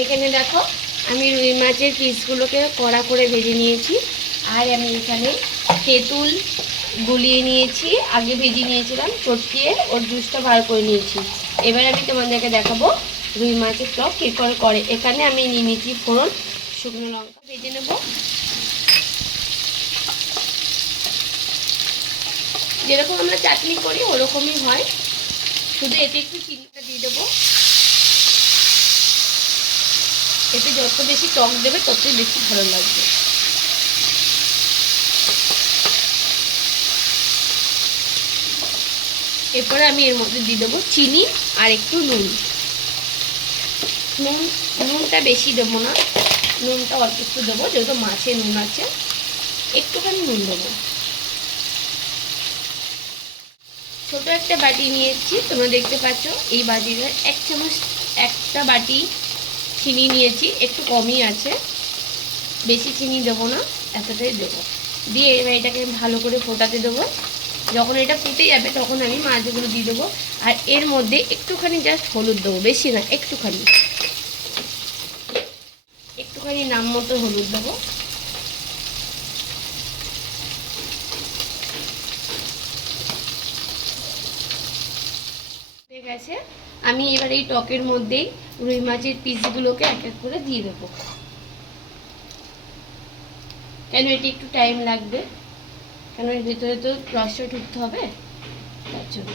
এখানে দেখো আমি রুই মাছের পিসগুলোকে কড়া করে ভেজে নিয়েছি। আর আমি এখানে তেঁতুল গুলিয়ে নিয়েছি, আগে ভেজে নিয়েছিলাম, চটকিয়ে ওর জুসটা বার করে নিয়েছি। এবার আমি তোমাদেরকে দেখাবো রুই মাছের টক কী করে করে। এখানে আমি নিয়ে নিয়েছি ফোড়ন, শুকনো লঙ্কা ভেজে নেব। যেরকম আমরা চাটনি করি ওরকমই হয়, শুধু এতে একটু চিনিটা দিয়ে দেবো। এতে যত বেশি টক দেবে ততই বেশি ভালো লাগবে। এরপরে আমি এর মধ্যে দিয়ে দেবো চিনি আর একটু নুন। নুনটা বেশি দেবো না, নুনটা অল্প একটু দেবো, যেহেতু মাছে নুন আছে একটুখানি নুন দেবো। ছোটো একটা বাটি নিয়েছি, তোমরা দেখতে পাচ্ছ। এই বাটিটা এক চামচ, একটা বাটি চিনি নিয়েছি, একটু কমই আছে, বেশি চিনি দেবো না, এতটাই দেবো। দিয়ে এবার এটাকে ভালো করে ফোটাতে দেবো। যখন এটা ফুটে যাবে তখন আমি মাছগুলো দিয়ে দেবো। আর এর মধ্যে একটুখানি জাস্ট হলুদ দেবো, বেশি না, একটুখানি নাম মতো হলুদ দেবো। ঠিক আছে, আমি এবার এই টকের মধ্যেই রুই মাছের পিসগুলোকে এক এক করে দিয়ে দেবো। কেন এটি একটু টাইম লাগবে, কেন এর ভিতরে তো রসটা ঢুকতে হবে, তার জন্য।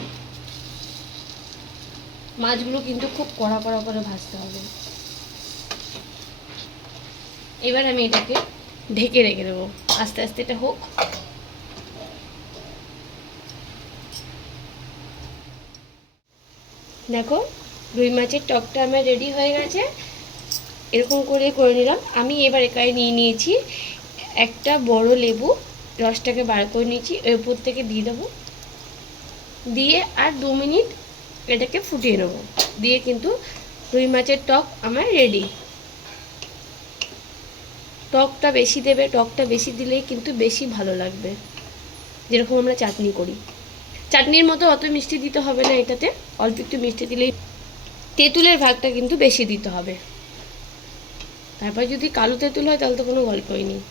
মাছগুলো কিন্তু খুব কড়া কড়া করে ভাজতে হবে। এবার আমি এটাকে ঢেকে রেখে দেবো, আস্তে আস্তে এটা হোক। দেখো রুই মাছের টকটা আমার রেডি হয়ে গেছে। এরকম করে নিলাম। আমি এবার এখানে নিয়ে নিয়েছি একটা বড় লেবু, রসটাকে বার করে নিয়েছি, এর উপর থেকে দিয়ে দেবো। দিয়ে আর 2 মিনিট এটাকে ফুটিয়ে নেবো। দিয়ে কিন্তু রুই মাছের টক আমার রেডি। টকটা বেশি দেবে, টকটা বেশি দিলেই কিন্তু বেশি ভালো লাগবে, যেরকম আমরা চাটনি করি। চাটনির মতো অত মিষ্টি দিতে হবে না এটাতে, অল্প একটু মিষ্টি দিলেই। তেঁতুলের ভাগটা কিন্তু বেশি দিতে হবে, তারপর যদি কালো তেঁতুল হয় তাহলে তো কোনো গল্পই নেই।